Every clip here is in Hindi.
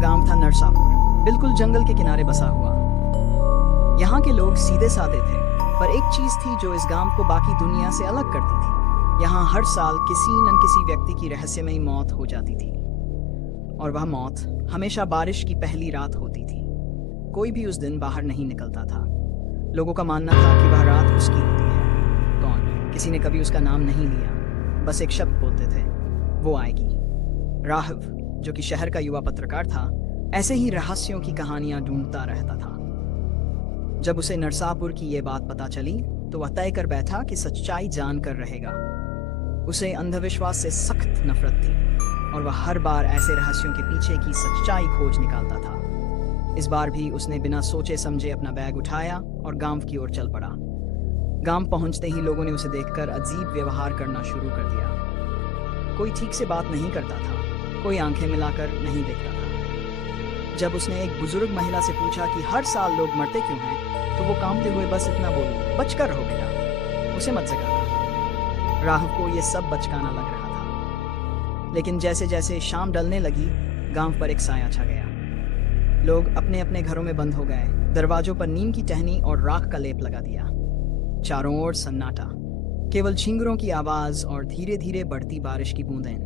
गांव था नरसापुर, बिल्कुल जंगल के किनारे बसा हुआ। यहाँ के लोग सीधे साधे थे, पर एक चीज थी जो इस गांव को बाकी दुनिया से अलग करती थी। यहाँ हर साल किसी न किसी व्यक्ति की रहस्यमयी मौत हो जाती थी, और वह मौत हमेशा बारिश की पहली रात होती थी। कोई भी उस दिन बाहर नहीं निकलता था। लोगों का मानना था कि वह रात उसकी होती है। कौन? किसी ने कभी उसका नाम नहीं लिया, बस एक शब्द बोलते थे, वो आएगी। राघव, जो कि शहर का युवा पत्रकार था, ऐसे ही रहस्यों की कहानियां ढूंढता रहता था। जब उसे नरसापुर की ये बात पता चली तो वह तय कर बैठा कि सच्चाई जानकर रहेगा। उसे अंधविश्वास से सख्त नफरत थी, और वह हर बार ऐसे रहस्यों के पीछे की सच्चाई खोज निकालता था। इस बार भी उसने बिना सोचे समझे अपना बैग उठाया और गांव की ओर चल पड़ा। गांव पहुंचते ही लोगों ने उसे देखकर अजीब व्यवहार करना शुरू कर दिया। कोई ठीक से बात नहीं करता था, कोई आंखें मिलाकर नहीं देखता था। जब उसने एक बुजुर्ग महिला से पूछा कि हर साल लोग मरते क्यों हैं, तो वो कांपते हुए बस इतना बोली, बचकर रहो बेटा, उसे मत जगाना। राघव को ये सब बचकाना लग रहा था। लेकिन जैसे जैसे शाम ढलने लगी, गांव पर एक साया छा गया। लोग अपने अपने घरों में बंद हो गए, दरवाजों पर नीम की टहनी और राख का लेप लगा दिया। चारों ओर सन्नाटा, केवल झींगरों की आवाज और धीरे धीरे बढ़ती बारिश की बूंदें।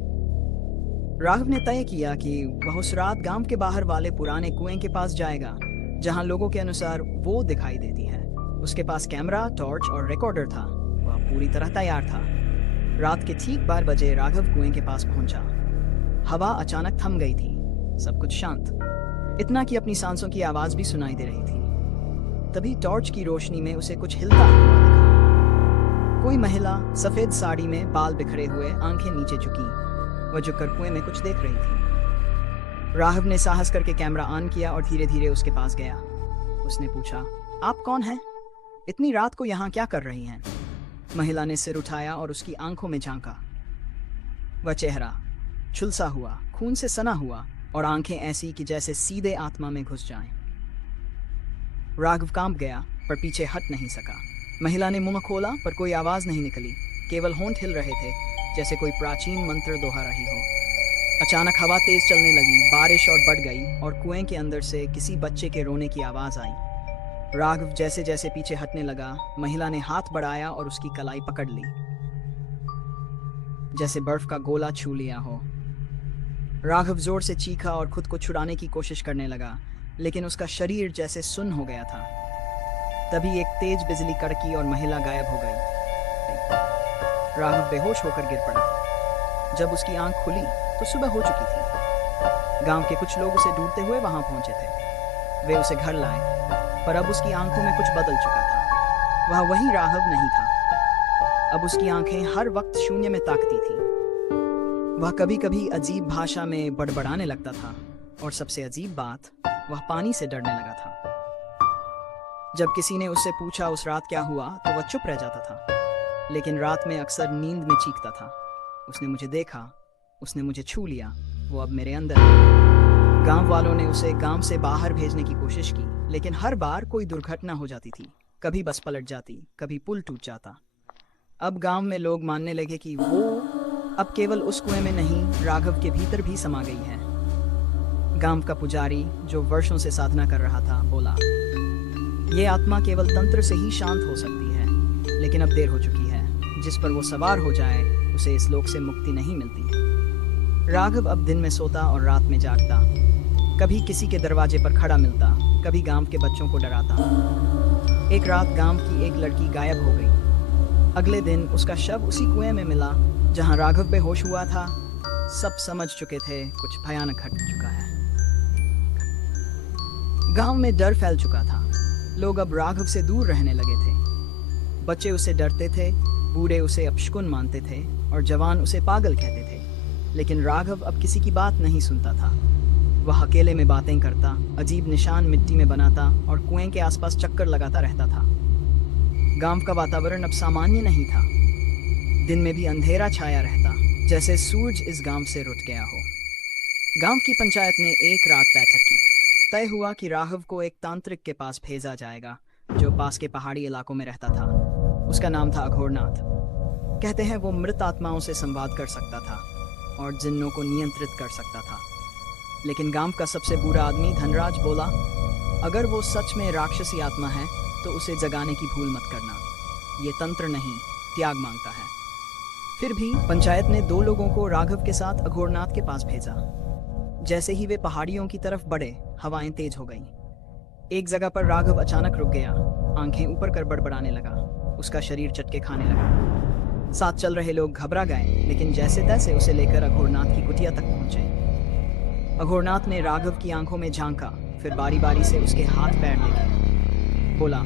राघव ने तय किया कि वह उस रात गांव के बाहर वाले पुराने कुएं के पास जाएगा, जहां लोगों के अनुसार वो दिखाई देती है। उसके पास कैमरा, टॉर्च और रिकॉर्डर था। वह पूरी तरह तैयार था। रात के ठीक 12 बजे राघव कुएं के पास पहुंचा। हवा अचानक थम गई थी, सब कुछ शांत, इतना कि अपनी सांसों की आवाज भी सुनाई दे रही थी। तभी टॉर्च की रोशनी में उसे कुछ हिलता हुआ दिखा। कोई महिला सफेद साड़ी में, बाल बिखरे हुए, आंखें नीचे झुकी, वह झुककर कुएं में कुछ देख रही थी। राघव ने साहस करके कैमरा ऑन किया और धीरे धीरे उसके पास गया। उसने पूछा, आप कौन हैं? इतनी रात को यहाँ क्या कर रही हैं? महिला ने सिर उठाया और उसकी आंखों में झांका। वह चेहरा झुलसा हुआ, खून से सना हुआ, और आंखें ऐसी कि जैसे सीधे आत्मा में घुस जाएं। राघव कांप गया, पर पीछे हट नहीं सका। महिला ने मुंह खोला, पर कोई आवाज नहीं निकली, केवल होंठ हिल रहे थे, जैसे कोई प्राचीन मंत्र दोहरा रही हो। अचानक हवा तेज चलने लगी, बारिश और बढ़ गई, और कुएं के अंदर से किसी बच्चे के रोने की आवाज आई। राघव जैसे जैसे पीछे हटने लगा, महिला ने हाथ बढ़ाया और उसकी कलाई पकड़ ली, जैसे बर्फ का गोला छू लिया हो। राघव जोर से चीखा और खुद को छुड़ाने की कोशिश करने लगा, लेकिन उसका शरीर जैसे सुन्न हो गया था। तभी एक तेज बिजली कड़की और महिला गायब हो गई। राघव बेहोश होकर गिर पड़ा। जब उसकी आंख खुली तो सुबह हो चुकी थी। गांव के कुछ लोग उसे ढूंढते हुए वहां पहुंचे थे। वे उसे घर लाए, पर अब उसकी आंखों में कुछ बदल चुका था। वह वही राघव नहीं था। अब उसकी आंखें हर वक्त शून्य में ताकती थी। वह कभी कभी अजीब भाषा में बड़बड़ाने लगता था, और सबसे अजीब बात, वह पानी से डरने लगा था। जब किसी ने उससे पूछा उस रात क्या हुआ, तो वह चुप रह जाता था, लेकिन रात में अक्सर नींद में चीखता था, उसने मुझे देखा, उसने मुझे छू लिया, वो अब मेरे अंदर है। गांव वालों ने उसे गांव से बाहर भेजने की कोशिश की, लेकिन हर बार कोई दुर्घटना हो जाती थी। कभी बस पलट जाती, कभी पुल टूट जाता। अब गांव में लोग मानने लगे कि वो अब केवल उस कुएं में नहीं, राघव के भीतर भी समा गई है। गांव का पुजारी, जो वर्षों से साधना कर रहा था, बोला, ये आत्मा केवल तंत्र से ही शांत हो सकती है, लेकिन अब देर हो चुकी है। जिस पर वो सवार हो जाए, उसे इस लोक से मुक्ति नहीं मिलती। राघव अब दिन में सोता और रात में जागता। कभी किसी के दरवाजे पर खड़ा मिलता, कभी गांव के बच्चों को डराता। एक रात गांव की एक लड़की गायब हो गई। अगले दिन उसका शव उसी कुएं में मिला जहां राघव बेहोश हुआ था। सब समझ चुके थे, कुछ भयानक घट चुका है। गांव में डर फैल चुका था। लोग अब राघव से दूर रहने लगे थे। बच्चे उसे डरते थे, बूढ़े उसे अपशकुन मानते थे, और जवान उसे पागल कहते थे। लेकिन राघव अब किसी की बात नहीं सुनता था। वह अकेले में बातें करता, अजीब निशान मिट्टी में बनाता, और कुएं के आसपास चक्कर लगाता रहता था। गांव का वातावरण अब सामान्य नहीं था। दिन में भी अंधेरा छाया रहता, जैसे सूरज इस गांव से रुठ गया हो। गांव की पंचायत ने एक रात बैठक की। तय हुआ कि राघव को एक तांत्रिक के पास भेजा जाएगा, जो पास के पहाड़ी इलाकों में रहता था। उसका नाम था अघोरनाथ। कहते हैं वो मृत आत्माओं से संवाद कर सकता था और जिन्नों को नियंत्रित कर सकता था। लेकिन गांव का सबसे बुरा आदमी धनराज बोला, अगर वो सच में राक्षसी आत्मा है तो उसे जगाने की भूल मत करना। ये तंत्र नहीं, त्याग मांगता है। फिर भी पंचायत ने 2 लोगों को राघव के साथ अघोरनाथ के पास भेजा। जैसे ही वे पहाड़ियों की तरफ बढ़े, हवाएं तेज हो गईं। एक जगह पर राघव अचानक रुक गया, आंखें ऊपर कर बड़बड़ाने लगा। उसका शरीर चटके खाने लगा। साथ चल रहे लोग घबरा गए, लेकिन जैसे तैसे उसे लेकर अघोरनाथ की कुटिया तक पहुंचे। अघोरनाथ ने राघव की आंखों में झांका, फिर बारी बारी से उसके हाथ पैर देखे। बोला,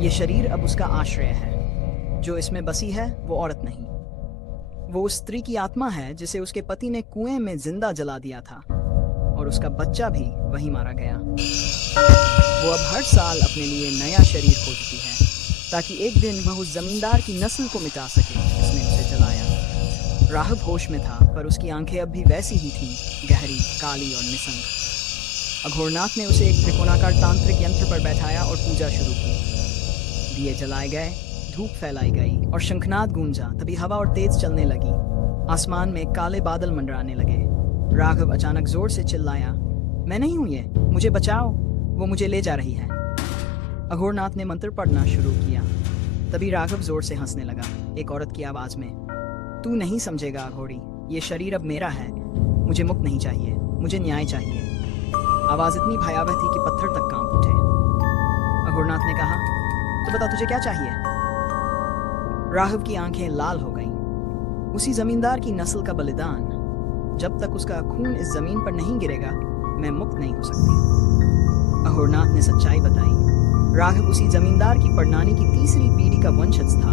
ये शरीर अब उसका आश्रय है। जो इसमें बसी है वो औरत नहीं, वो उस स्त्री की आत्मा है जिसे उसके पति ने कुएं में जिंदा जला दिया था, और उसका बच्चा भी वहीं मारा गया। वो अब हर साल अपने लिए नया शरीर खोजती है, ताकि एक दिन वह उस जमींदार की नस्ल को मिटा सके जिसने उसे जलाया। राघव होश में था, पर उसकी आंखें अब भी वैसी ही थीं, गहरी, काली और निसंग। अघोरनाथ ने उसे एक त्रिकोणाकार तांत्रिक यंत्र पर बैठाया और पूजा शुरू की। दिए जलाए गए, धूप फैलाई गई और शंखनाद गूंजा। तभी हवा और तेज चलने लगी। आसमान में काले बादल मंडराने लगे। राघव अचानक जोर से चिल्लाया, मैं नहीं हूं ये, मुझे बचाओ, वो मुझे ले जा रही है। अघोरनाथ ने मंत्र पढ़ना शुरू किया। तभी राघव जोर से हंसने लगा, एक औरत की आवाज में, तू नहीं समझेगा अघोरी, ये शरीर अब मेरा है। मुझे मुक्त नहीं चाहिए, मुझे न्याय चाहिए। आवाज इतनी भयावह थी कि पत्थर तक कांप उठे। अघोरनाथ ने कहा, तो बता तुझे क्या चाहिए। राघव की आंखें लाल हो गईं। उसी जमींदार की नस्ल का बलिदान, जब तक उसका खून इस जमीन पर नहीं गिरेगा, मैं मुक्त नहीं हो सकती। अघोरनाथ ने सच्चाई बताई। राघव उसी जमींदार की परनानी की 3री पीढ़ी का वंशज था।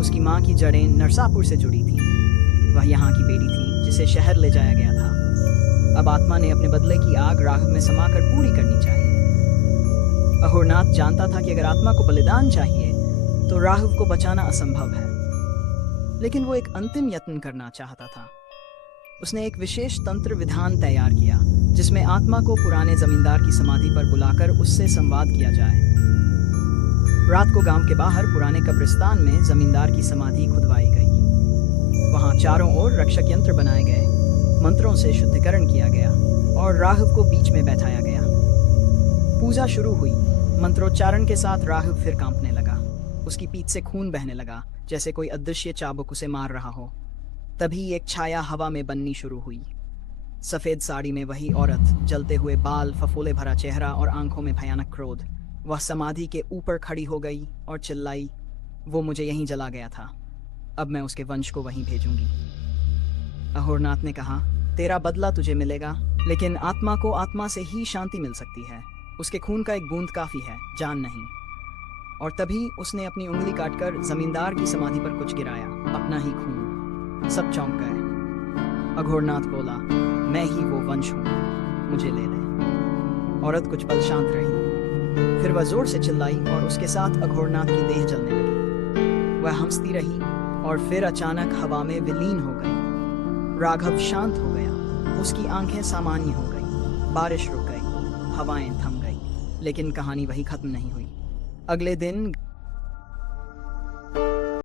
उसकी माँ की जड़ें नरसापुर से जुड़ी थी। वह यहाँ की बेटी थी जिसे शहर ले जाया गया था। अब आत्मा ने अपने बदले की आग राघव में समाकर पूरी करनी चाहिए। अघोरनाथ जानता था कि अगर आत्मा को बलिदान चाहिए तो राघव को बचाना असंभव है, लेकिन वो एक अंतिम यत्न करना चाहता था। उसने एक विशेष तंत्र विधान तैयार किया, जिसमें आत्मा को पुराने जमींदार की समाधि पर बुलाकर उससे संवाद किया जाए। रात को गांव के बाहर पुराने कब्रिस्तान में जमींदार की समाधि खुदवाई गई। वहां चारों ओर रक्षक यंत्र बनाए गए, मंत्रों से शुद्धिकरण किया गया और राघव को बीच में बैठाया गया। पूजा शुरू हुई। मंत्रोच्चारण के साथ राघव फिर कांपने लगा। उसकी पीठ से खून बहने लगा, जैसे कोई अदृश्य चाबुक उसे मार रहा हो। तभी एक छाया हवा में बननी शुरू हुई। सफेद साड़ी में वही औरत, जलते हुए बाल, फफोले भरा चेहरा और आंखों में भयानक क्रोध। वह समाधि के ऊपर खड़ी हो गई और चिल्लाई, वो मुझे यहीं जला गया था, अब मैं उसके वंश को वहीं भेजूंगी। अघोरनाथ ने कहा, तेरा बदला तुझे मिलेगा, लेकिन आत्मा को आत्मा से ही शांति मिल सकती है। उसके खून का एक बूंद काफी है, जान नहीं। और तभी उसने अपनी उंगली काटकर जमींदार की समाधि पर कुछ गिराया, अपना ही खून। सब चौंक गए। अघोरनाथ बोला, मैं ही वो वंश हूँ, मुझे ले ले। औरत कुछ पल शांत रही, फिर वह जोर से चिल्लाई और उसके साथ अघोरनाथ की देह जलने लगी। वह हंसती रही और फिर अचानक हवा में विलीन हो गई। राघव शांत हो गया, उसकी आंखें सामान्य हो गई। बारिश रुक गई, हवाएं थम गई, लेकिन कहानी वही खत्म नहीं हुई। अगले दिन